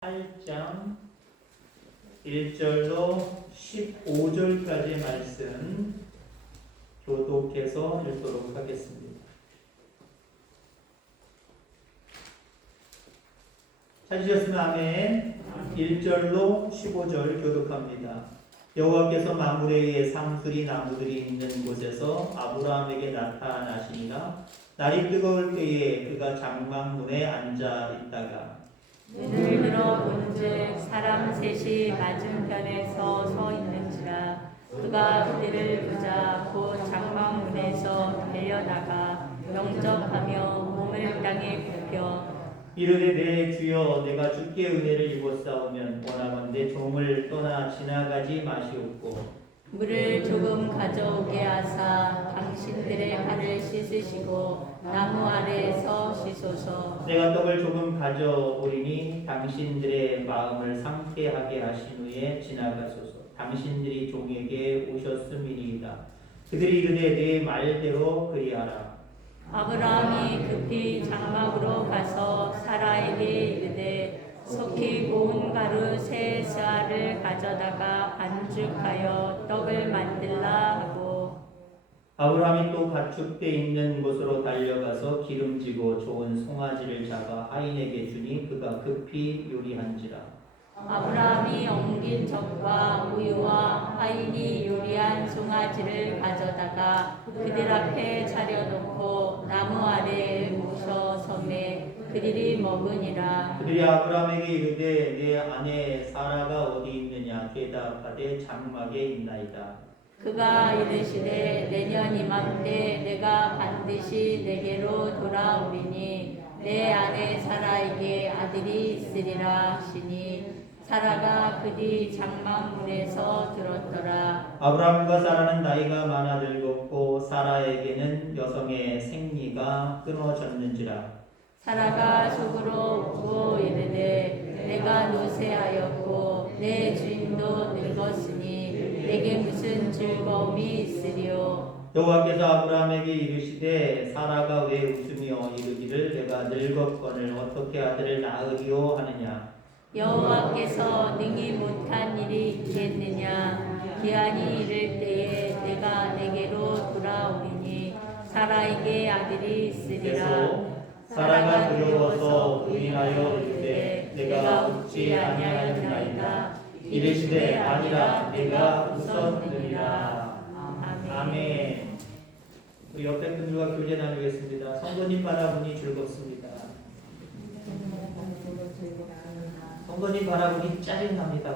8장 1절로 15절까지의 말씀 교독해서 읽도록 하겠습니다. 찾으셨으면 아멘. 1절로 15절 교독합니다. 여호와께서 마므레의 상수리 나무들이 있는 곳에서 아브라함에게 나타나시니라. 날이 뜨거울 때에 그가 장막문에 앉아 있다가 눈을 들어 본즉 사람 셋이 맞은편에서 서 있는지라. 그가 그들을 보자 곧 장막문에서 달려나가 영접하며 몸을 땅에 굽혀 이르되 내 주여 내가 주께 은혜를 입었사오면 원하건대 종을 떠나 지나가지 마시옵고 물을 조금 가져오게 하사 당신들의 발을 씻으시고 나무 아래에서 씻소서. 내가 떡을 조금 가져오리니 당신들의 마음을 상쾌하게 하신 후에 지나가소서. 당신들이 종에게 오셨음이니이다. 그들이 이르되 내 말대로 그리하라. 아브라함이 급히 장막으로 가서 사라에게 이르되 속히 고운 가루 세 쌀을 가져다가 반죽하여 떡을 만들라 하고 아브라함이 또 가축대 있는 곳으로 달려가서 기름지고 좋은 송아지를 잡아 하인에게 주니 그가 급히 요리한지라. 아브라함이 엉긴 젖과 우유와 하인이 요리한 송아지를 가져다가 그들 앞에 차려놓고 나무 아래에 모셔 섬에 그들이 먹으니라. 그들이 아브라함에게 이르되 내 아내 사라가 어디 있느냐 대답하되 장막에 있나이다. 그가 이르시되 내년 이맘때 내가 반드시 내게로 돌아오리니 내 아내 사라에게 아들이 있으리라 하시니 사라가 그 뒤 장막문에서 들었더라. 아브라함과 사라는 나이가 많아 늙었고 사라에게는 여성의 생리가 끊어졌는지라. 사라가 속으로 웃고 이르되 내가 노쇠하였고 내 주인도 늙었으니 내게 무슨 즐거움이 있으리요. 여호와께서 아브라함에게 이르시되 사라가 왜 웃으며 이르기를 내가 늙었거늘 어떻게 아들을 낳으리오 하느냐. 여호와께서 능히 못한 일이 있겠느냐. 기한이 이를 때에 내가 내게로 돌아오리니 사라에게 아들이 있으리라. 사라가 두려워서 부인하여 이르되 내가 웃지 아니하였나이다. 이르시되 아니라 내가 웃었느니라. 아멘. 우리 옆에 분들과 교제 나누겠습니다. 성도님 바라보니 즐겁습니다. 성도님 바라보니 짜증납니다.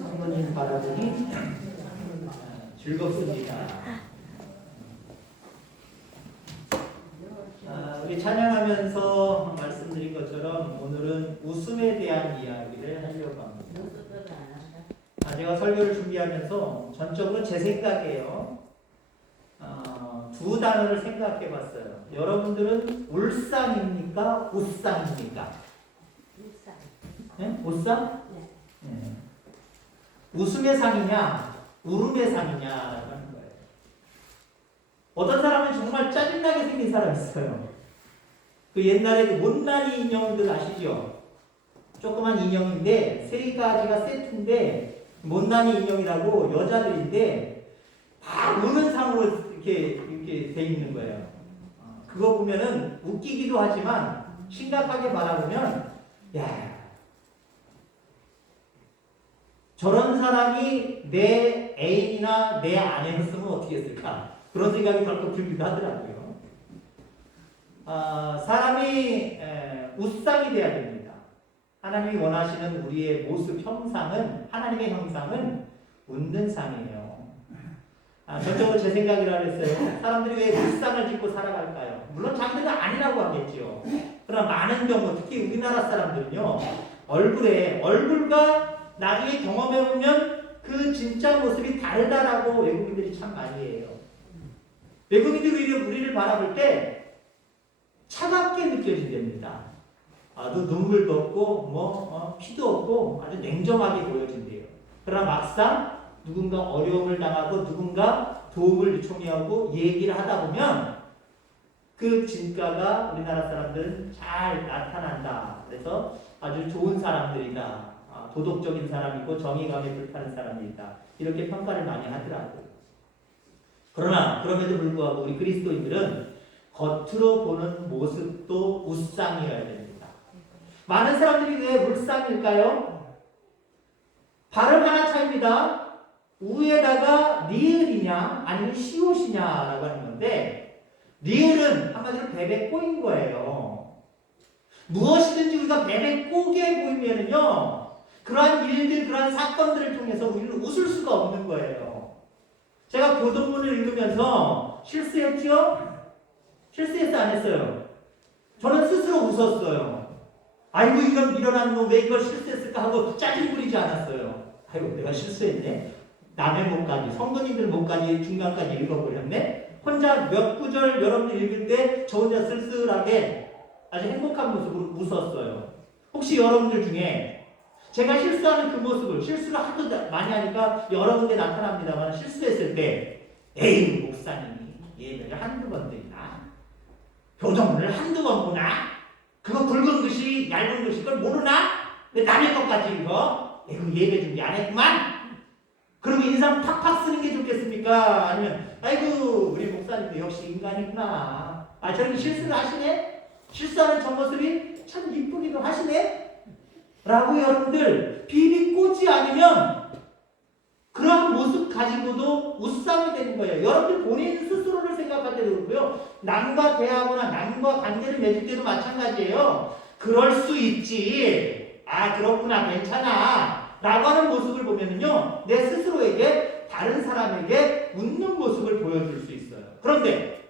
성도님 바라보니 즐겁습니다. 우리 찬양하면서 말씀드린 것처럼 오늘은 웃음에 대한 이야기를 하려고 합니다. 제가 설교를 준비하면서 전적으로 제 생각이에요. 두 단어를 생각해 봤어요. 여러분들은 울상입니까? 웃상입니까? 네? 웃상? 네. 웃음의 상이냐, 울음의 상이냐라고 하는 거예요. 어떤 사람은 정말 짜증나게 생긴 사람 있어요. 그 옛날에 그 못난이 인형들 아시죠? 조그만 인형인데 세 가지가 세트인데 못난이 인형이라고 여자들인데 다 우는 상으로 이렇게 돼 있는 거예요. 그거 보면은 웃기기도 하지만 심각하게 바라보면 야, 저런 사람이 내 애인이나 내 아내였으면 어떻게 했을까? 그런 생각이 덜컥 들기도 하더라고요. 사람이 웃상이 돼야 됩니다. 하나님이 원하시는 우리의 모습 형상은, 하나님의 형상은 웃는 상이에요. 전적으로 제 생각이라 그랬어요. 사람들이 왜 웃상을 짓고 살아갈까요? 물론 자기들은 아니라고 하겠죠. 그러나 많은 경우, 특히 우리나라 사람들은요, 얼굴과 나중에 경험해보면 그 진짜 모습이 다르다라고 외국인들이 참 많이 해요. 외국인들이 우리를 바라볼 때 차갑게 느껴진답니다. 아주 눈물도 없고 피도 없고 아주 냉정하게 보여진대요. 그러나 막상 누군가 어려움을 당하고 누군가 도움을 요청하고 얘기를 하다 보면 그 진가가 우리나라 사람들은 잘 나타난다. 그래서 아주 좋은 사람들이다. 도덕적인 사람이고 정의감에 불타는 사람들이다. 이렇게 평가를 많이 하더라고요. 그러나 그럼에도 불구하고 우리 그리스도인들은 겉으로 보는 모습도 우상이어야 됩니다. 많은 사람들이 왜 물상일까요? 발음 하나 차이입니다. 우에다가 리을이냐 아니면 시옷이냐라고 하는 건데, 리을은 한마디로 베베 꼬인 거예요. 무엇이든지 우리가 베베 꼬게 보이면은요, 그러한 일들, 그러한 사건들을 통해서 우리는 웃을 수가 없는 거예요. 제가 교동문을 읽으면서 실수했죠? 실수했어, 안 했어요? 저는 스스로 웃었어요. 아이고, 이건 일어난 거 왜 이걸 실수했을까 하고 짜증 부리지 않았어요. 아이고, 내가 실수했네. 남의 목까지, 성도님들 목까지 중간까지 읽어버렸네. 혼자 몇 구절 여러분들 읽을 때 저 혼자 쓸쓸하게 아주 행복한 모습으로 웃었어요. 혹시 여러분들 중에 제가 실수하는 그 모습을, 실수를 하도 많이 하니까 여러 군데 나타납니다만, 실수했을 때 에이 목사님이 예배를 한두 번 드리나? 교동문을 한두 번 보나? 그거 굵은 글씨 얇은 글씨 그걸 모르나? 왜 남의 것까지 읽어? 에이 예배 준비 안 했구만? 그리고 인상 팍팍 쓰는 게 좋겠습니까? 아니면 아이고 우리 목사님도 역시 인간이구나. 저렇게 실수를 하시네? 실수하는 저 모습이 참 이쁘기도 하시네? 라고 여러분들 비비꼬지 않으면 그런 모습 가지고도 우상이 되는 거예요. 여러분들 본인 스스로를 생각할 때도 그렇고요. 남과 대하거나 남과 관계를 맺을 때도 마찬가지예요. 그럴 수 있지. 그렇구나. 괜찮아. 라고 하는 모습을 보면은요, 내 스스로에게 다른 사람에게 웃는 모습을 보여줄 수 있어요. 그런데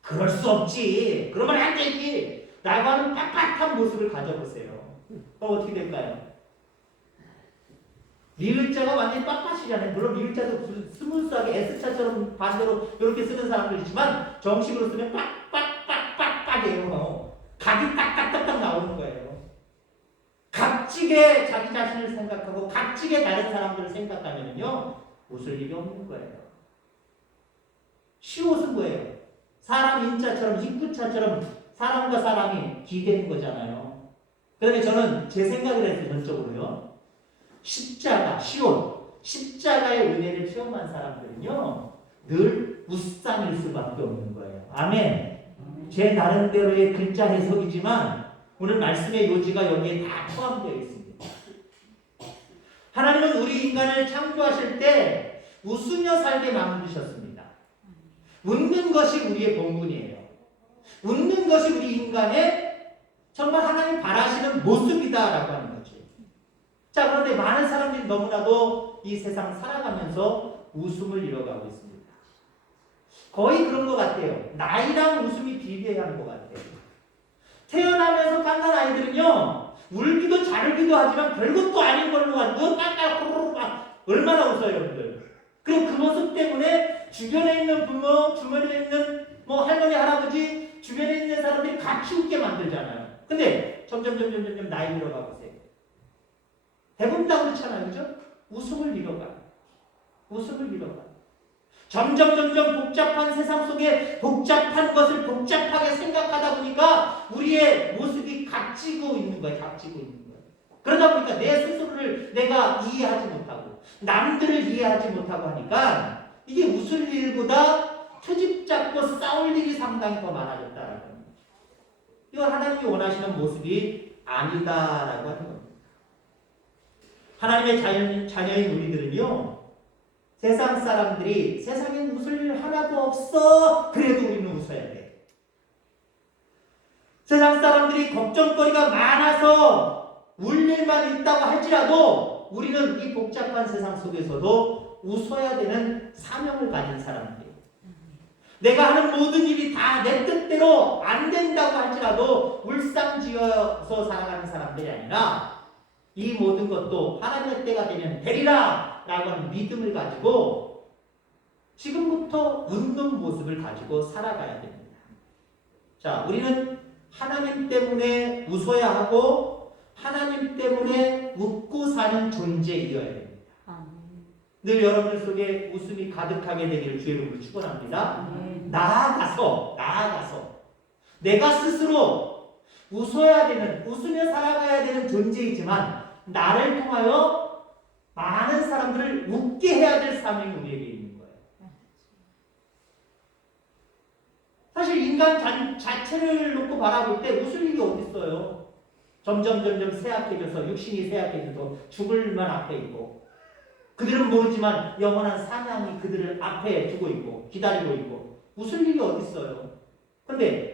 그럴 수 없지. 그러면 안 되지. 라고 하는 빳빳한 모습을 가져보세요. 그럼 어떻게 될까요? 리을자가 완전히 빳빳이잖아요. 물론 리을자도 스무스하게 S자처럼 반대로 이렇게 쓰는 사람도 있지만 정식으로 쓰면 빡빡빡빡빡이에요. 각이 딱딱딱딱 나오는 거예요. 값지게 자기 자신을 생각하고 값지게 다른 사람들을 생각하면요, 웃을 일이 없는 거예요. 시옷은 뭐예요? 사람 인자처럼 입구자처럼 사람과 사람이 기대는 거잖아요. 그 다음에 저는 제 생각을 했어요. 전적으로요. 십자가, 시옷, 십자가의 은혜를 체험한 사람들은요, 늘 우상일 수밖에 없는 거예요. 아멘. 제 나름대로의 글자 해석이지만 오늘 말씀의 요지가 여기에 다 포함되어 있습니다. 하나님은 우리 인간을 창조하실 때 웃으며 살게 만드셨습니다. 웃는 것이 우리의 본분이에요. 웃는 것이 우리 인간의 정말 하나님 바라시는 모습이다라고 하는 거죠. 자, 그런데 많은 사람들이 너무나도 이 세상 살아가면서 웃음을 잃어가고 있습니다. 거의 그런 것 같아요. 나이랑 웃음이 비례해야 하는 것 같아요. 태어나면서 깐난 아이들은요, 울기도 잘 울기도 하지만 별것도 아닌 걸로 가지고 깐깐 호로록 막 얼마나 웃어요, 여러분들. 그리고 그 모습 때문에 주변에 있는 부모, 주변에 있는 뭐 할머니, 할아버지, 주변에 있는 사람들이 같이 웃게 만들잖아요. 근데 점점 나이 들어가고 있어요. 대부분 다 그렇잖아요, 그죠? 웃음을 잃어가요. 웃음을 잃어가요. 점점 복잡한 세상 속에 복잡한 것을 복잡하게 생각하다 보니까 우리의 모습이 갇히고 있는 거예요. 갇히고 있는 거예요. 그러다 보니까 내 스스로를 내가 이해하지 못하고 남들을 이해하지 못하고 하니까 이게 웃을 일보다 트집 잡고 싸울 일이 상당히 더 많아졌다라는 겁니다. 이건 하나님이 원하시는 모습이 아니다라고 하는 겁니다. 하나님의 자녀인 우리들은요, 세상 사람들이 세상에 웃을 일 하나도 없어. 그래도 우리는 웃어야 돼. 세상 사람들이 걱정거리가 많아서 울 일만 있다고 할지라도 우리는 이 복잡한 세상 속에서도 웃어야 되는 사명을 가진 사람들이에요. 내가 하는 모든 일이 다 내 뜻대로 안 된다고 할지라도 울상지어서 살아가는 사람들이 아니라 이 모든 것도 하나님의 때가 되면 되리라 라고 하는 믿음을 가지고 지금부터 웃는 모습을 가지고 살아가야 됩니다. 자, 우리는 하나님 때문에 웃어야 하고 하나님 때문에 웃고 사는 존재이어야 됩니다. 늘 여러분들 속에 웃음이 가득하게 되기를 주의 이름으로 축원합니다. 나아가서 내가 스스로 웃으며 살아가야 되는 존재이지만 나를 통하여 많은 사람들을 웃게 해야 될 사명이 우리에게 있는 거예요. 사실 인간 자체를 놓고 바라볼 때 웃을 일이 어디 있어요? 점점 쇠약해져서 육신이 쇠약해져서 죽을 만 앞에 있고 그들은 모르지만 영원한 사냥이 그들을 앞에 두고 있고 기다리고 있고 웃을 일이 어디 있어요? 그런데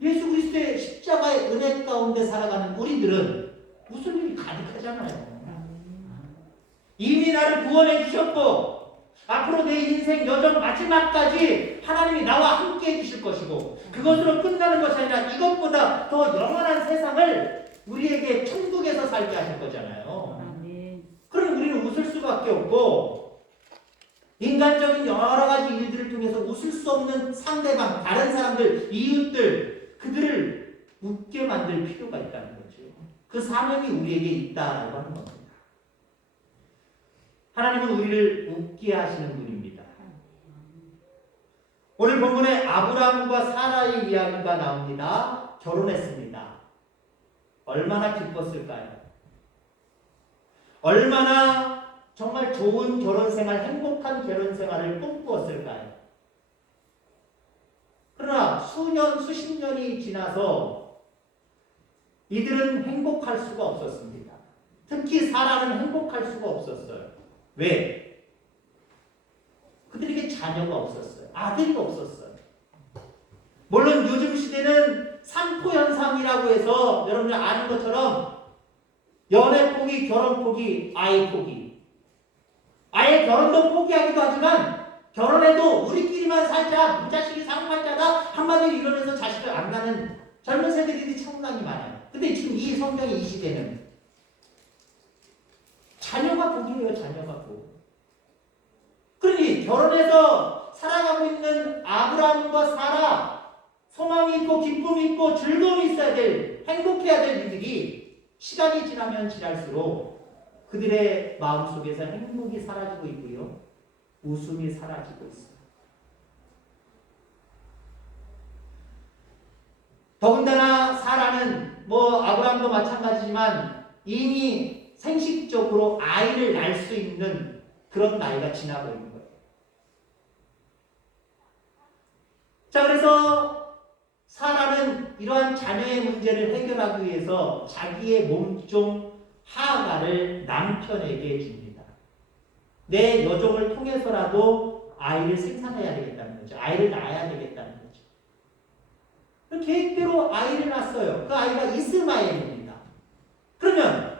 예수 그리스도의 십자가의 은혜 가운데 살아가는 우리들은 웃을 일이 가득하잖아요. 이미 나를 구원해 주셨고 앞으로 내 인생 여정 마지막까지 하나님이 나와 함께 해주실 것이고 그것으로 끝나는 것이 아니라 이것보다 더 영원한 세상을 우리에게 천국에서 살게 하실 거잖아요. 그럼 우리는 웃을 수밖에 없고 인간적인 여러 가지 일들을 통해서 웃을 수 없는 상대방, 다른 사람들, 이웃들 그들을 웃게 만들 필요가 있다는 거죠. 그 사명이 우리에게 있다라고 하는 겁니다. 하나님은 우리를 웃게 하시는 분입니다. 오늘 본문에 아브라함과 사라의 이야기가 나옵니다. 결혼했습니다. 얼마나 기뻤을까요? 얼마나 정말 좋은 결혼 생활, 행복한 결혼 생활을 꿈꾸었을까요? 그러나 수십 년이 지나서 이들은 행복할 수가 없었습니다. 특히 사라는 행복할 수가 없었어요. 왜? 그들에게 자녀가 없었어요. 아들이 없었어요. 물론 요즘 시대는 산포현상이라고 해서 여러분들 아는 것처럼 연애 포기, 결혼 포기, 아이 포기. 아예 결혼도 포기하기도 하지만 결혼해도 우리끼리만 살자, 무자식이 상팔자다 한마디로 이러면서 자식을 안 낳는 젊은 세대들이 상당히 많아요. 근데 지금 이 성경의 이 시대는 자녀가 복이에요. 자녀가 복. 그러니 결혼해서 살아가고 있는 아브라함과 사라 소망이 있고 기쁨이 있고 즐거움이 있어야 될 행복해야 될 이들이 시간이 지나면 지날수록 그들의 마음속에서 행복이 사라지고 있고요. 웃음이 사라지고 있어요. 더군다나 사라는 아브라함도 마찬가지지만 이미 생식적으로 아이를 낳을 수 있는 그런 나이가 지나고 있는 거예요. 자, 그래서 사라는 이러한 자녀의 문제를 해결하기 위해서 자기의 몸종 하가를 남편에게 줍니다. 내 여종을 통해서라도 아이를 생산해야 되겠다는 거죠. 아이를 낳아야 되겠다는 거죠. 그 계획대로 아이를 낳았어요. 그 아이가 이스마엘입니다. 그러면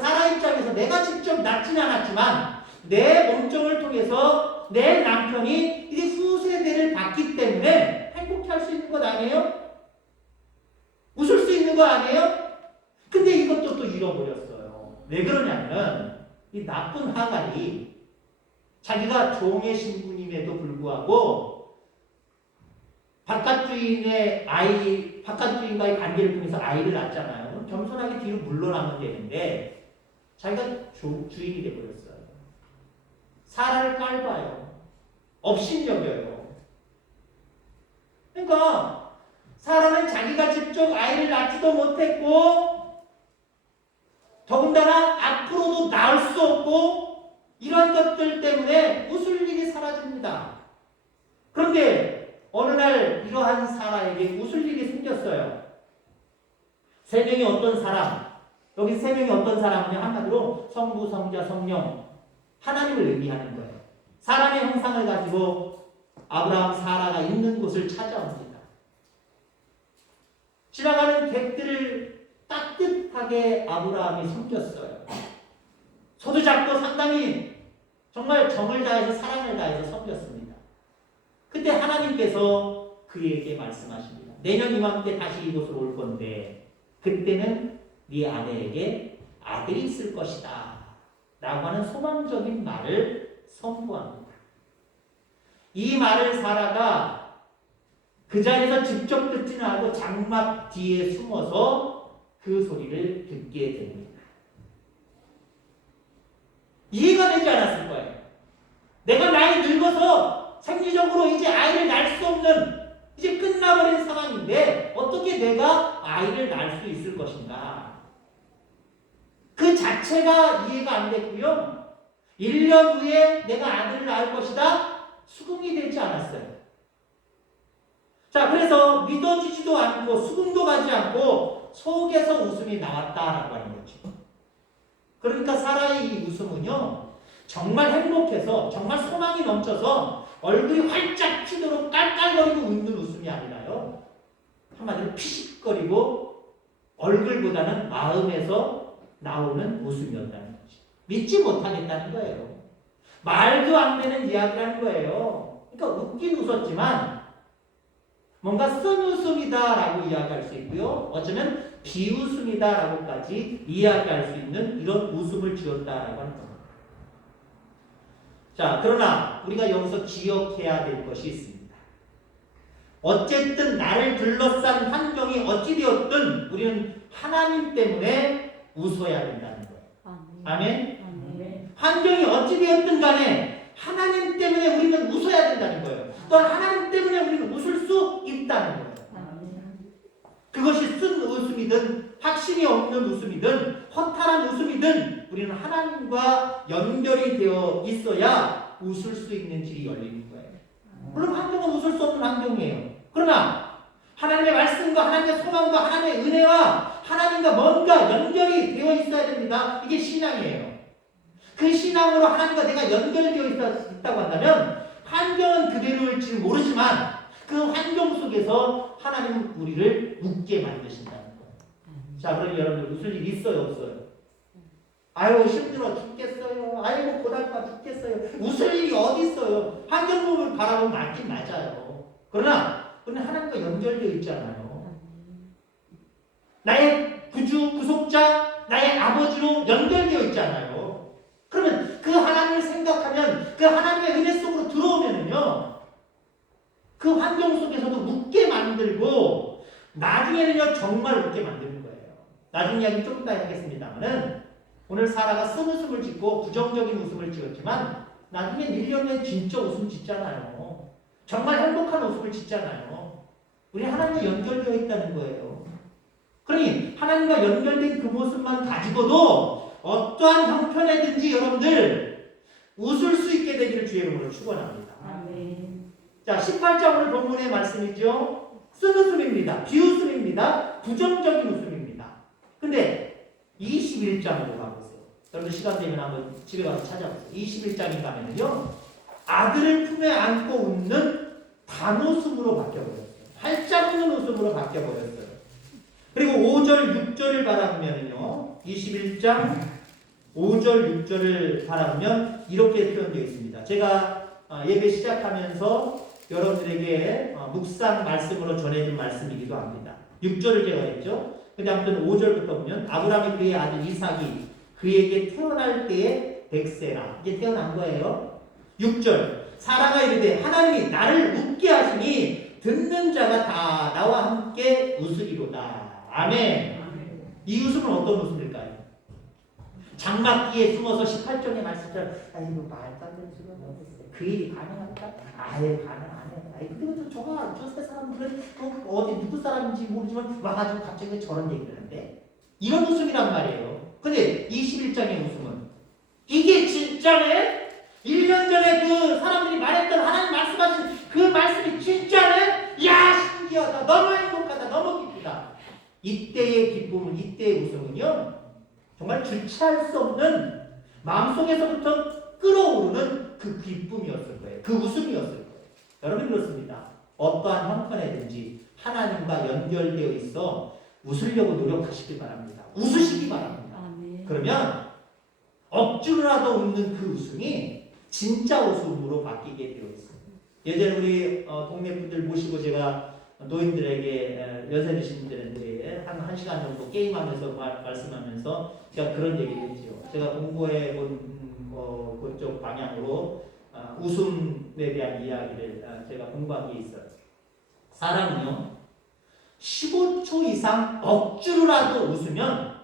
사라 입장에서 내가 직접 낳지는 않았지만 내 몸종을 통해서 내 남편이 이제 후세대를 받기 때문에 행복해 할 수 있는 것 아니에요? 웃을 수 있는 거 아니에요? 근데 이것도 또 잃어버렸어요. 왜 그러냐면 이 나쁜 하갈이 자기가 종의 신분임에도 불구하고 바깥 주인과의 관계를 통해서 아이를 낳았잖아요. 그럼 겸손하게 뒤로 물러나면 되는데 자기가 주인이 되어버렸어요. 사라를 깔봐요. 업신여겨요. 그러니까 사라는 자기가 직접 아이를 낳지도 못했고 더군다나 앞으로도 낳을 수 없고 이런 것들 때문에 웃을 일이 사라집니다. 그런데 어느 날 이러한 사라에게 웃을 일이 생겼어요. 세 명이 어떤 사람, 여기 세 명이 어떤 사람은요, 한마디로 성부, 성자, 성령, 하나님을 의미하는 거예요. 사람의 형상을 가지고 아브라함, 사라가 있는 곳을 찾아옵니다. 지나가는 객들을 따뜻하게 아브라함이 섬겼어요. 소도 잡고 상당히 정말 정을 다해서 사랑을 다해서 섬겼습니다. 그때 하나님께서 그에게 말씀하십니다. 내년 이맘때 다시 이곳으로 올 건데 그때는 네 아내에게 아들이 있을 것이다 라고 하는 소망적인 말을 선포합니다. 이 말을 사라가 그 자리에서 직접 듣지는 않고 장막 뒤에 숨어서 그 소리를 듣게 됩니다. 이해가 되지 않았을 거예요. 내가 나이 늙어서 생리적으로 이제 아이를 낳을 수 없는 이제 끝나버린 상황인데 어떻게 내가 아이를 낳을 수 있을 것인가? 그 자체가 이해가 안 됐고요. 1년 후에 내가 아들을 낳을 것이다? 수긍이 되지 않았어요. 자, 그래서 믿어지지도 않고 수긍도 가지 않고 속에서 웃음이 나왔다라고 하는 거죠. 그러니까 사라의 이 웃음은요, 정말 행복해서 정말 소망이 넘쳐서 얼굴이 활짝 피도록 깔깔거리고 웃는 웃음이 아니라요, 한마디로 피식거리고 얼굴보다는 마음에서 나오는 웃음이었다는 거죠. 믿지 못하겠다는 거예요. 말도 안 되는 이야기라는 거예요. 그러니까 웃긴 웃었지만 뭔가 쓴 웃음이다라고 이야기할 수 있고요. 어쩌면 비웃음이다라고까지 이야기할 수 있는 이런 웃음을 지었다라고 하는 겁니다. 자, 그러나 우리가 여기서 기억해야 될 것이 있습니다. 어쨌든 나를 둘러싼 환경이 어찌되었든 우리는 하나님 때문에 웃어야 된다는 거예요. 아멘? 환경이 어찌되었든 간에 하나님 때문에 우리는 웃어야 된다는 거예요. 또 하나님 때문에 우리는 웃을 수 있다는 거예요. 그것이 쓴 웃음이든 확신이 없는 웃음이든 허탈한 웃음이든 우리는 하나님과 연결이 되어 있어야 웃을 수 있는 길이 열리는 거예요. 물론 환경은 웃을 수 없는 환경이에요. 그러나 하나님의 말씀과 하나님의 소망과 하나님의 은혜와 하나님과 뭔가 연결이 되어 있어야 됩니다. 이게 신앙이에요. 그 신앙으로 하나님과 내가 연결되어 있다고 한다면 환경은 그대로일지 모르지만 그 환경 속에서 하나님은 우리를 웃게 만드신다는 거예요. 자, 그럼 여러분들 웃을 일 있어요, 없어요? 아유, 힘들어 죽겠어요. 아이고, 고달파 죽겠어요. 웃을 일이 어디 있어요? 환경 보면 바라보면 맞긴 맞아요. 그러나 우리는 하나님과 연결되어 있잖아요. 나의 구주, 구속자, 나의 아버지로 연결되어 있잖아요. 그러면 그 하나님을 생각하면 그 하나님의 은혜 속으로 들어오면은요, 그 환경 속에서도 웃게 만들고 나중에는요 정말 웃게 만드는 거예요. 나중 이야기 좀 이따 하겠습니다만은 오늘 사라가 쓴 웃음을 짓고 부정적인 웃음을 지었지만 나중에 1년 후에 진짜 웃음 짓잖아요. 정말 행복한 웃음을 짓잖아요. 우리 하나님과 연결되어 있다는 거예요. 그러니 하나님과 연결된 그 모습만 가지고도 어떠한 형편에든지 여러분들 웃을 수 있게 되기를 주의 이름으로 축원합니다. 자, 18장 오늘 본문의 말씀이죠. 쓴 웃음입니다. 비웃음입니다. 부정적인 웃음입니다. 근데 21장으로 가보세요. 여러분 시간 되면 한번 집에 가서 찾아보세요. 21장에 가면은요, 아들을 품에 안고 웃는 단웃음으로 바뀌어버렸어요. 활짝 웃는 웃음으로 바뀌어버렸어요. 그리고 5절, 6절을 바라보면은요, 21장 5절, 6절을 바라보면 이렇게 표현되어 있습니다. 제가 예배 시작하면서 여러분들에게 묵상 말씀으로 전해준 말씀이기도 합니다. 6절을 제가 했죠. 근데 아무튼 5절부터 보면 아브라함이 그의 아들 이삭이 그에게 태어날 때에 백세라. 이게 태어난 거예요. 6절 사라가 이르되 하나님이 나를 웃게 하시니 듣는 자가 다 나와 함께 웃으리로다. 아멘. 이 웃음은 어떤 웃음일까요? 장막기에 숨어서 18절의 말씀처럼 아이고 말도 안 되는 소리가 나왔어요. 그 일이 가능할까? 아예 가능 안 해. 아이 근데 저세 사람들은 어디 누구 사람인지 모르지만 와가지고 갑자기 왜 저런 얘기를 하는데? 이런 웃음이란 말이에요. 근데 21장의 웃음은 이게 진짜네? 1년 전에 그 사람들이 말했던 하나님 말씀하신 그 말씀이 진짜네? 야 신기하다. 너무 행복하다. 너무 기쁘다. 이때의 기쁨은 이때의 웃음은요 정말 주체할 수 없는 마음속에서부터 끌어오르는 그 기쁨이었을 거예요. 그 웃음이었을 거예요. 여러분 그렇습니다. 어떠한 형편에든지 하나님과 연결되어 있어 웃으려고 노력하시기 바랍니다. 웃으시기 바랍니다. 그러면 억지로라도 웃는 그 웃음이 진짜 웃음으로 바뀌게 되어 있어요. 예전에 우리 동네 분들 모시고 제가 노인들에게 연세 드신 분들한테 한 시간 정도 게임하면서 말씀하면서 제가 그런 얘기를 했죠. 제가 공부해 본 그쪽 방향으로 웃음에 대한 이야기를 제가 공부한 게 있어요. 사람은요 15초 이상 억지로라도 웃으면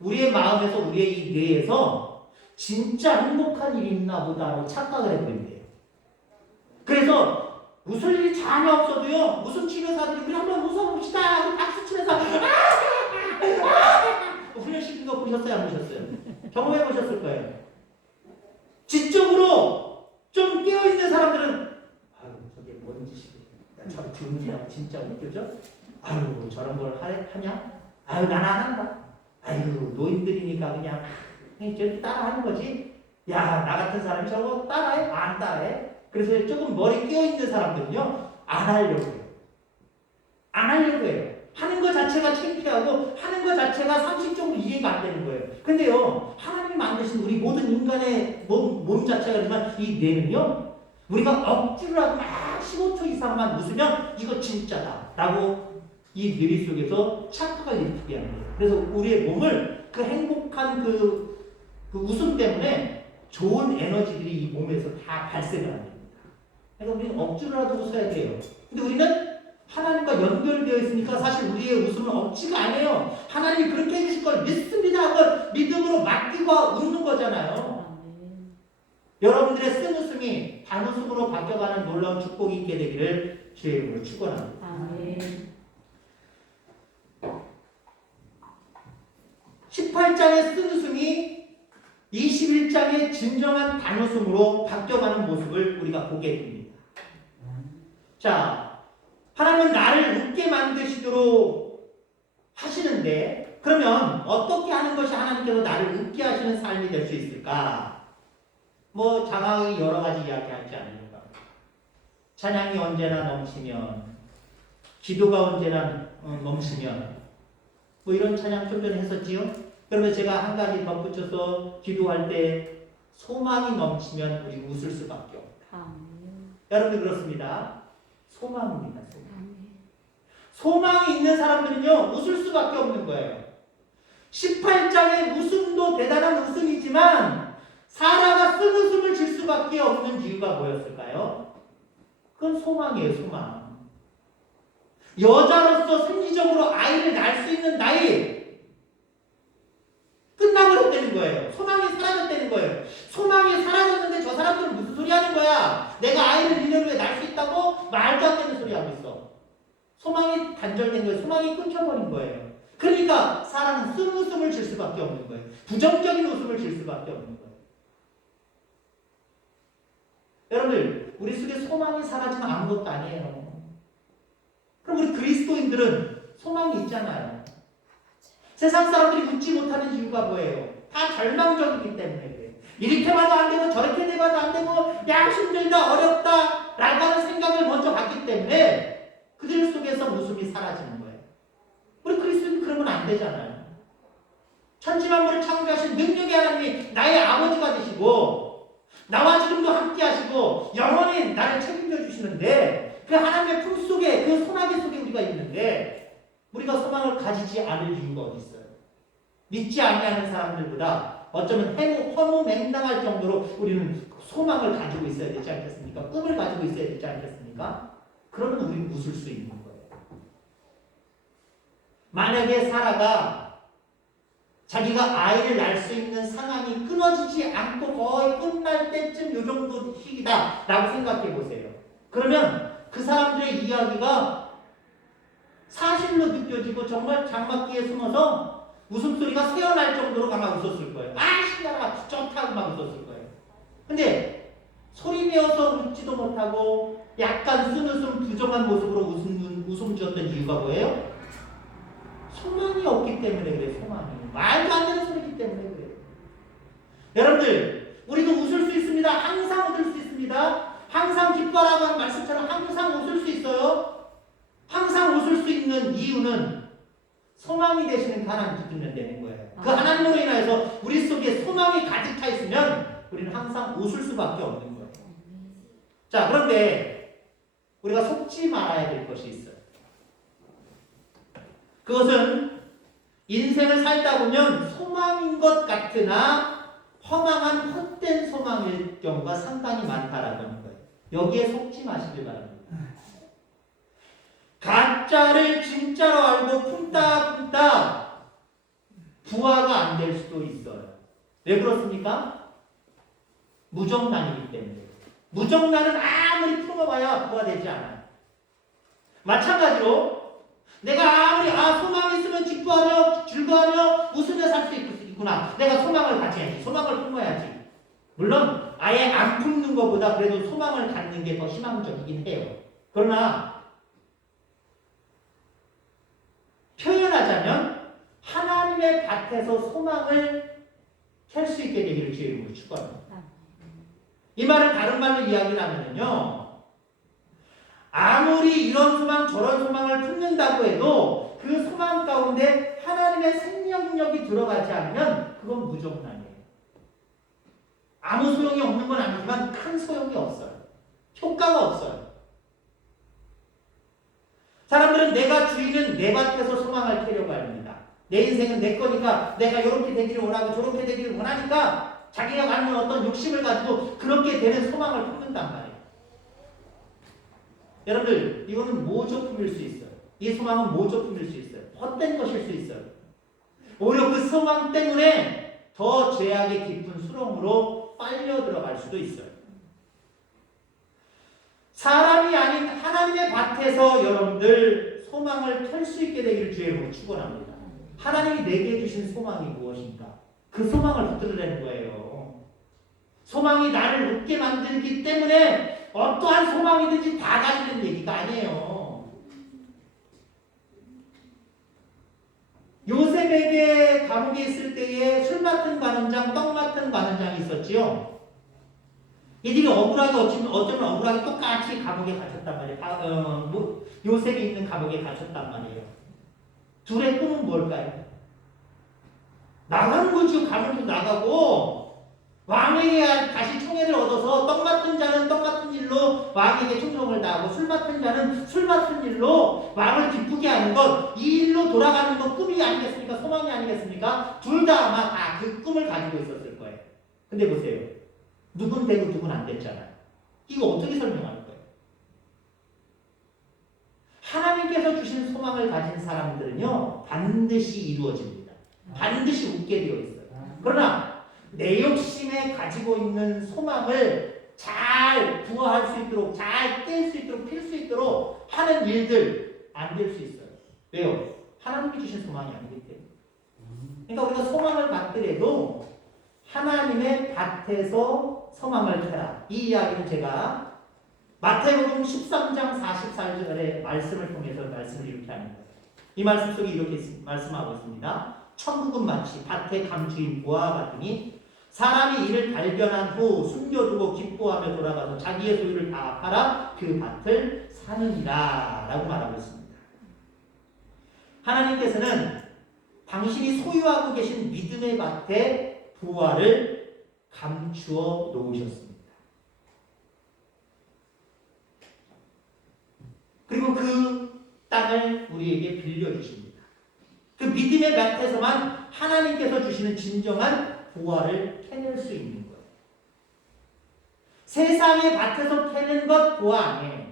우리의 마음에서 우리의 이 뇌에서 진짜 행복한 일이 있나 보다라고 착각을 해버린대요. 그래서 웃을 일이 전혀 없어도요, 웃음 치료사들이 우리 한번 웃어봅시다. 우리 박수 치면서 훈련시킨 거 보셨어요? 안 보셨어요? 경험해 보셨을 거예요. 지적으로 좀 깨어있는 사람들은 아유 저게 뭔 짓이고 저 주무시라고 진짜 웃겨져? 아유 저런 걸 하냐? 아유 난 안 한다. 아유 노인들이니까 그냥 저 따라하는 거지. 야 나 같은 사람이 저거 따라해? 안 따라해? 그래서 조금 머리 끼어있는 사람들은요 안 하려고 해요. 안 하려고 해요. 하는 것 자체가 창피하고 하는 것 자체가 상식적으로 이해가 안 되는 거예요. 근데요 하나님이 만드신 우리 모든 인간의 몸 자체가 그러면 이 뇌는요 우리가 억지로라도 막 15초 이상만 웃으면 이거 진짜다 라고 이 뇌리 속에서 착각을 일으키게 하는 거예요. 그래서 우리의 몸을 그 행복한 그 웃음 때문에 좋은 에너지들이 이 몸에서 다 발생을 합니다. 그러니까 우리는 억지로라도 웃어야 돼요. 근데 우리는 하나님과 연결되어 있으니까 사실 우리의 웃음은 억지가 아니에요. 하나님이 그렇게 해주실 걸 믿습니다. 그걸 믿음으로 맡기고 웃는 거잖아요. 여러분들의 쓴 웃음이 단웃음으로 바뀌어가는 놀라운 축복이 있게 되기를 주의 이름으로 축원합니다. 아멘. 18장의 쓴 웃음이 21장의 진정한 단웃음으로 바뀌어가는 모습을 우리가 보게 됩니다. 자, 하나님은 나를 웃게 만드시도록 하시는데 그러면 어떻게 하는 것이 하나님께서 나를 웃게 하시는 삶이 될 수 있을까? 뭐 장학이 여러 가지 이야기하지 않는가? 찬양이 언제나 넘치면, 기도가 언제나 넘치면, 뭐 이런 찬양 좀 전에 했었지요? 그러면 제가 한 가지 덧붙여서 기도할 때 소망이 넘치면 우리 웃을 수밖에 없다. 여러분 그렇습니다. 소망입니다. 소망이 있는 사람들은요 웃을 수밖에 없는 거예요. 18장의 웃음도 대단한 웃음이지만 사라가 쓴 웃음을 질 수밖에 없는 이유가 뭐였을까요? 그건 소망이에요. 소망. 여자로서 생리적으로 아이를 낳을 수 있는 나이 끝나버렸다는 거예요. 소망이 사라졌다는 거예요. 소망이 사라졌는데 저 사람들은 무슨 소리 하는 거야? 내가 아이를 1년 후에 낳을 수 있다고? 말도 안 되는 소리 하고 있어. 소망이 단절된 거예요. 소망이 끊겨버린 거예요. 그러니까 사람은 쓴 웃음을 질 수밖에 없는 거예요. 부정적인 웃음을 질 수밖에 없는 거예요. 여러분들 우리 속에 소망이 사라지면 아무것도 아니에요. 그럼 우리 그리스도인들은 소망이 있잖아요. 세상 사람들이 웃지 못하는 이유가 뭐예요? 다 절망적이기 때문에 그래요. 이렇게 봐도 안 되고 저렇게 돼봐도 안 되고 야 힘들다 어렵다 라고 하는 생각을 먼저 갖기 때문에 그들 속에서 웃음이 사라지는 거예요. 우리 그리스도인 그러면 안 되잖아요. 천지만물을 창조하신 능력의 하나님이 나의 아버지가 되시고 나와 지금도 함께 하시고 영원히 나를 책임져 주시는데 그 하나님의 품 속에 그 소나기 속에 우리가 있는데 우리가 소망을 가지지 않을 이유가 어디 있어요? 믿지 아니하는 사람들보다 어쩌면 허무맹랑할 정도로 우리는 소망을 가지고 있어야 되지 않겠습니까? 꿈을 가지고 있어야 되지 않겠습니까? 그러면 우리는 웃을 수 있는 거예요. 만약에 사라가 자기가 아이를 낳을 수 있는 상황이 끊어지지 않고 거의 끝날 때쯤 요 정도 시기다 라고 생각해 보세요. 그러면 그 사람들의 이야기가 사실로 느껴지고 정말 장막기에 숨어서 웃음소리가 새어날 정도로 아마 웃었을 거예요. 아 신나라 좋다고 막 웃었을 거예요. 근데 소리 내어서 웃지도 못하고 약간 쓴웃음 부정한 모습으로 웃음 지었던 이유가 뭐예요? 소망이 없기 때문에 그래요. 소망이. 말도 안 되는 소리이기 때문에 그래요. 여러분들 우리도 웃을 수 있습니다. 항상 웃을 수 있습니다. 항상 기뻐라고 하는 말씀처럼 항상 웃을 수 있어요. 항상 웃을 수 있는 이유는 소망이 되시는 하나님 붙들면 되는 거예요. 그 하나님으로 인하여서 우리 속에 소망이 가득 차 있으면 우리는 항상 웃을 수밖에 없는 거예요. 자, 그런데 우리가 속지 말아야 될 것이 있어요. 그것은 인생을 살다 보면 소망인 것 같으나 허망한 헛된 소망일 경우가 상당히 많다라는 거예요. 여기에 속지 마시길 바랍니다. 가짜를 진짜로 알고 품다 부화가 안 될 수도 있어요. 왜 그렇습니까? 무정란이기 때문에. 무정란은 아무리 품어봐야 부가 되지 않아요. 마찬가지로 내가 아무리 소망이 있으면 기뻐하며 즐거워하며 웃으며 살 수 있구나. 내가 소망을 가져야지. 소망을 품어야지. 물론 아예 안 품는 것보다 그래도 소망을 갖는 게 더 희망적이긴 해요. 그러나 표현하자면 하나님의 밭에서 소망을 캘 수 있게 되기를 주의 이름으로 축원합니다. 이 말을 다른 말로 이야기를 하면요, 아무리 이런 소망 저런 소망을 품는다고 해도 그 소망 가운데 하나님의 생명력이 들어가지 않으면 그건 무정란이에요. 아무 소용이 없는 건 아니지만 큰 소용이 없어요. 효과가 없어요. 사람들은 내가 주인은 내 밭에서 소망을 캐려고 합니다. 내 인생은 내 거니까 내가 이렇게 되기를 원하고 저렇게 되기를 원하니까 자기가 갖는 어떤 욕심을 가지고 그렇게 되는 소망을 품는단 말이에요. 여러분들, 이거는 모조품일 수 있어요. 이 소망은 모조품일 수 있어요. 헛된 것일 수 있어요. 오히려 그 소망 때문에 더 죄악의 깊은 수렁으로 빨려 들어갈 수도 있어요. 사람이 아닌 하나님의 밭에서 여러분들 소망을 펼 수 있게 되기를 주의 이름으로 축원합니다. 하나님이 내게 주신 소망이 무엇인가? 그 소망을 붙들어내는 거예요. 소망이 나를 웃게 만들기 때문에 어떠한 소망이든지 다 가지는 얘기가 아니에요. 요셉에게 감옥에 있을 때에 술 맡은 관원장, 떡 맡은 관원장이 있었지요. 이들이 억울하게 어쩌면 억울하게 똑같이 감옥에 갇혔단 말이에요. 요셉이 있는 감옥에 갇혔단 말이에요. 둘의 꿈은 뭘까요? 나가는 거죠. 감옥도 나가고 왕에게 다시 총애를 얻어서 떡 맡은 자는 떡 맡은 일로 왕에게 충성을 다하고 술 맡은 자는 술 맡은 일로 왕을 기쁘게 하는 것, 이 일로 돌아가는 것 꿈이 아니겠습니까? 소망이 아니겠습니까? 둘 다 아마 다 그 꿈을 가지고 있었을 거예요. 근데 보세요. 누군 되고 누군 안 됐잖아요. 이거 어떻게 설명할 거예요? 하나님께서 주신 소망을 가진 사람들은요, 반드시 이루어집니다. 반드시 웃게 되어 있어요. 그러나 내 욕심에 가지고 있는 소망을 잘 부화할 수 있도록, 잘 뗄 수 있도록, 필 수 있도록 하는 일들 안 될 수 있어요. 왜요? 하나님이 주신 소망이 아니기 때문에. 그러니까 우리가 소망을 받더라도 하나님의 밭에서 소망을 캐라. 이 이야기는 제가 마태복음 13장 44절의 말씀을 통해서 말씀을 이렇게 하는 거예요. 이 말씀 속에 이렇게 말씀하고 있습니다. 천국은 마치 밭의 감주인 보아와 같으니 사람이 이를 발견한 후 숨겨두고 기뻐하며 돌아가서 자기의 소유를 다 팔아 그 밭을 사느니라 라고 말하고 있습니다. 하나님께서는 당신이 소유하고 계신 믿음의 밭에 보아를 감추어 놓으셨습니다. 그리고 그 땅을 우리에게 빌려주십니다. 그 믿음의 밭에서만 하나님께서 주시는 진정한 보아를 캐낼 수 있는 거예요. 세상의 밭에서 캐는 것 보아 아니에요.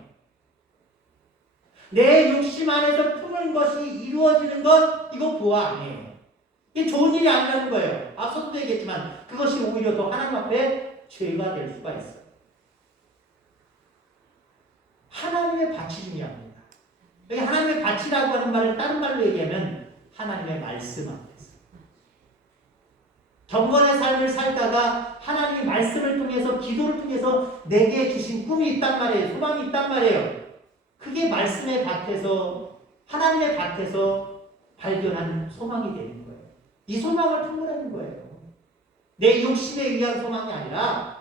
내 욕심 안에서 품은 것이 이루어지는 것, 이거 보아 아니에요. 이게 좋은 일이 아니라는 거예요. 앞서도 얘기했지만 그것이 오히려 더 하나님 앞에 죄가 될 수가 있어요. 하나님의 밭이 중요합니다. 여기 하나님의 밭이라고 하는 말을 다른 말로 얘기하면 하나님의 말씀 앞에서 경건의 삶을 살다가 하나님의 말씀을 통해서 기도를 통해서 내게 주신 꿈이 있단 말이에요. 소망이 있단 말이에요. 그게 말씀의 밭에서 하나님의 밭에서 발견한 소망이 되는 거예요. 이 소망을 품으라는 거예요. 내 욕심에 의한 소망이 아니라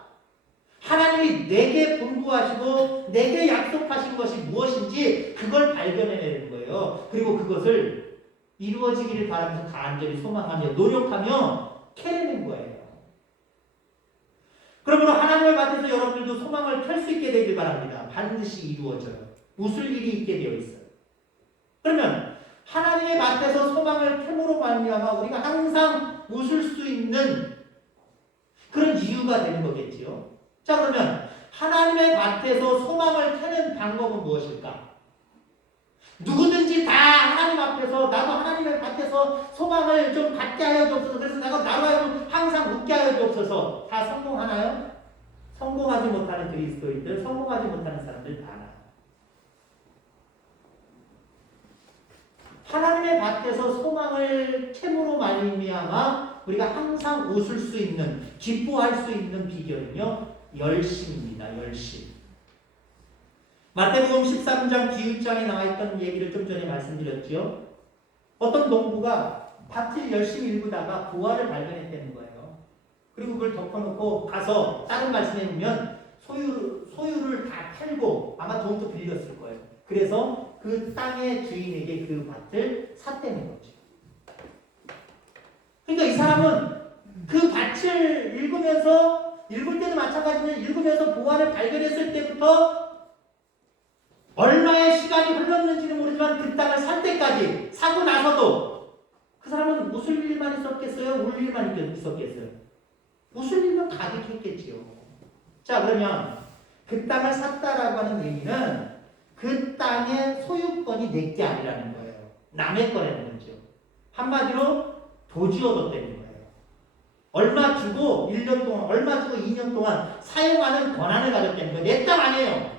하나님이 내게 분부하시고 내게 약속하신 것이 무엇인지 그걸 발견해내는 거예요. 그리고 그것을 이루어지기를 바라면서 간절히 소망하며 노력하며 캐내는 거예요. 그러므로 하나님의 밭에서 여러분들도 소망을 펼 수 있게 되길 바랍니다. 반드시 이루어져요. 웃을 일이 있게 되어 있어요. 그러면 하나님의 밭에서 소망을 캐므로 말미암아 우리가 항상 웃을 수 있는 그런 이유가 되는 거겠지요. 자, 그러면 하나님의 밭에서 소망을 캐는 방법은 무엇일까? 누구든지 다 하나님 앞에서 나도 하나님의 밭에서 소망을 좀 갖게 하여 주옵소서. 그래서 나로 하여금 항상 웃게 하여 주옵소서. 다 성공하나요? 성공하지 못하는 그리스도인들, 성공하지 못하는 사람들 많아. 하나님의 밭에서 소망을 채무로 말미암아 우리가 항상 웃을 수 있는, 기뻐할 수 있는 비결은요, 열심입니다. 열심. 마태복음 13장 기울장에 나와 있던 얘기를 좀 전에 말씀드렸죠. 어떤 농부가 밭을 열심히 일구다가 보화를 발견했다는 거예요. 그리고 그걸 덮어놓고 가서 다른 말씀에 보면 소유를 다 팔고 아마 돈도 빌렸을 거예요. 그래서 그 땅의 주인에게 그 밭을 샀다는 거죠. 그러니까 이 사람은 그 밭을 읽을 때도 마찬가지로 읽으면서 보화를 발견했을 때부터 얼마의 시간이 흘렀는지는 모르지만 그 땅을 살 때까지, 사고 나서도 그 사람은 웃을 일만 있었겠어요? 울 일만 있었겠어요? 웃을 일만 가득했겠지요. 자, 그러면 그 땅을 샀다라고 하는 얘기는 그 땅의 소유권이 내게 아니라는 거예요. 남의 거라는 거죠. 한마디로 도지 얻었다는 거예요. 얼마 주고 1년 동안, 얼마 주고 2년 동안 사용하는 권한을 가졌다는 거예요. 내 땅 아니에요.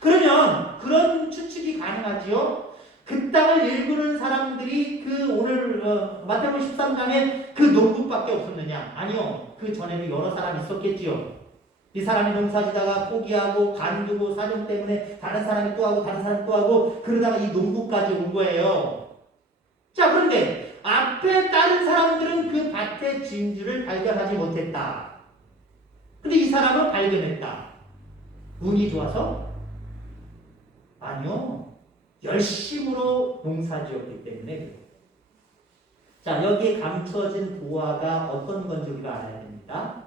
그러면 그런 추측이 가능하지요. 그 땅을 일구는 사람들이 그 오늘 마태복음 13장에 그 농부밖에 없었느냐? 아니요. 그 전에는 여러 사람이 있었겠지요. 이 사람이 농사지다가 포기하고 관두고 사정 때문에 다른 사람이 또 하고 다른 사람이 또 하고 그러다가 이 농부까지 온 거예요. 자, 그런데 앞에 다른 사람들은 그 밭의 진주를 발견하지 못했다. 근데 이 사람은 발견했다. 운이 좋아서? 아니요. 열심으로 농사지었기 때문에. 자, 여기에 감춰진 보화가 어떤 건지 우리가 알아야 됩니다.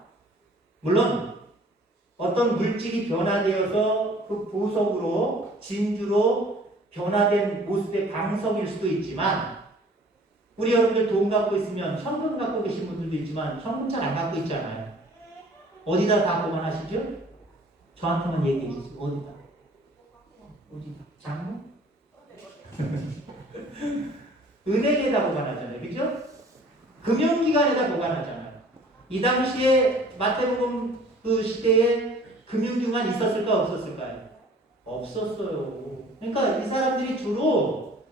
물론 어떤 물질이 변화되어서 그 보석으로, 진주로 변화된 모습의 방석일 수도 있지만, 우리 여러분들 돈 갖고 있으면 현금 갖고 계신 분들도 있지만 현금 잘 안 갖고 있잖아요. 어디다 다 보관하시죠? 저한테만 얘기해 주세요. 어디다? 장모? 은행에다 보관하잖아요. 그죠? 금융기관에다 보관하잖아요. 이 당시에 마태복음 그 시대에 금융기관 있었을까 없었을까요? 없었어요. 그러니까 이 사람들이 주로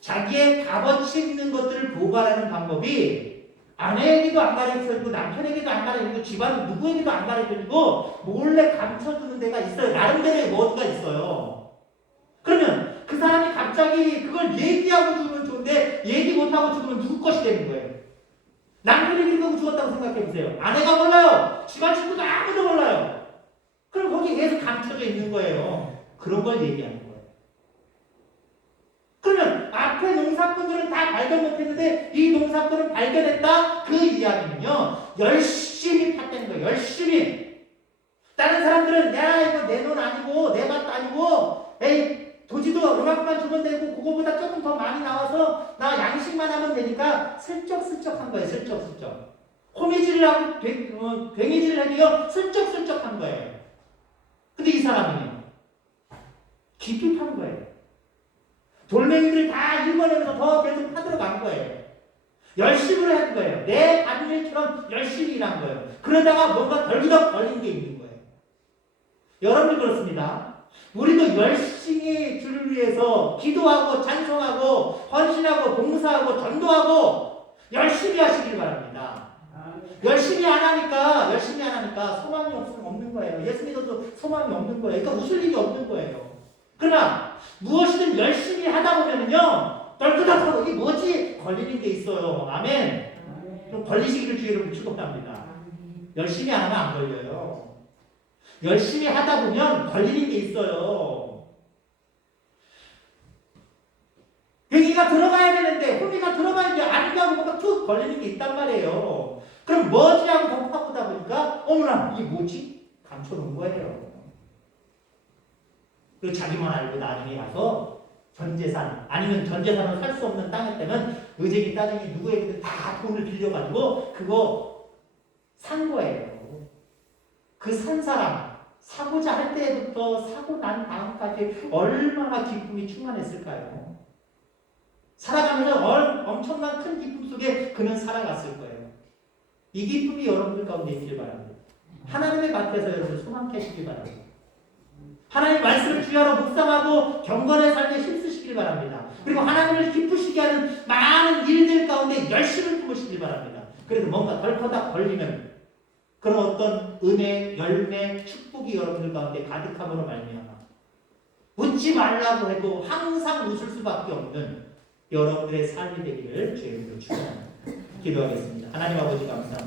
자기의 값어치 있는 것들을 보관하는 방법이 아내에게도 안 가르쳐주고 남편에게도 안 가르쳐주고 집안 누구에게도 안 가르쳐주고 몰래 감춰주는 데가 있어요. 나름대로의 뭐가 있어요. 그러면 그 사람이 갑자기 그걸 얘기하고 죽으면 좋은데 얘기 못하고 죽으면 누구 것이 되는 거예요? 남편이 이러고 죽었다고 생각해보세요. 아내가 몰라요. 집안 친구도 아무도 몰라요. 그럼 거기 계속 감춰져 있는 거예요. 그런 걸 얘기하는 거예요. 그러면 앞에 농사꾼들은 다 발견 못했는데 이 농사꾼을 발견했다? 그 이야기는요. 열심히 팠다는 거예요. 열심히. 다른 사람들은 야 이거 내 돈 아니고 내 밭도 아니고 에이 도지도 요만큼만 주면 되고 그거보다 조금 더 많이 나와서 나 양식만 하면 되니까 슬쩍슬쩍 한 거예요. 슬쩍슬쩍. 호미질을 하고 괭이질을 하기요. 슬쩍슬쩍 한 거예요. 근데 이 사람은요. 깊이 판 거예요. 돌멩이들을 다 읽어내면서 더 계속 파들어간 거예요. 열심히 한 거예요. 내 반일처럼 열심히 일한 거예요. 그러다가 뭔가 덜기덕 걸린 게 있는 거예요. 여러분도 그렇습니다. 우리도 열심히 주를 위해서 기도하고 찬송하고 헌신하고 봉사하고 전도하고 열심히 하시길 바랍니다. 열심히 안 하니까 소망이 없는 거예요. 예수 믿어도 소망이 없는 거예요. 그러니까 웃을 일이 없는 거예요. 그러나 무엇이든 열심히 하다 보면은요 떨떠덕하고 이게 뭐지? 걸리는 게 있어요. 아멘. 좀 걸리시기를 주의로 축복합니다. 열심히 안 하면 안 걸려요. 열심히 하다 보면 걸리는 게 있어요. 괭이가 들어가야 되는데 호미가 들어가는데 안 가고 뭔가 툭 걸리는 게 있단 말이에요. 그럼 뭐지 하고 더 파보다 보니까 어머나 이게 뭐지? 감춰놓은 거예요. 그 자기만 알고 나중에 가서 전재산 아니면 전재산으로 살 수 없는 땅을 때면 의제기 따지기 누구에게든 다 돈을 빌려가지고 그거 산 거예요. 그 산 사람 사고자 할 때부터 사고 난 다음까지 얼마나 기쁨이 충만했을까요? 살아가면서 엄청난 큰 기쁨 속에 그는 살아갔을 거예요. 이 기쁨이 여러분들 가운데 있길 바랍니다. 하나님의 밭에서 여러분 소망케 하시기 바랍니다. 하나님의 말씀을 주야로 묵상하고 경건의 삶에 힘쓰시길 바랍니다. 그리고 하나님을 기쁘시게 하는 많은 일들 가운데 열심을 품으시길 바랍니다. 그래서 뭔가 덜커덕 걸리는 그런 어떤 은혜, 열매, 축복이 여러분들 가운데 가득함으로 말미암아 웃지 말라고 해도 항상 웃을 수밖에 없는 여러분들의 삶이 되기를 주의 이름으로 축원합니다. 기도하겠습니다. 하나님 아버지 감사합니다.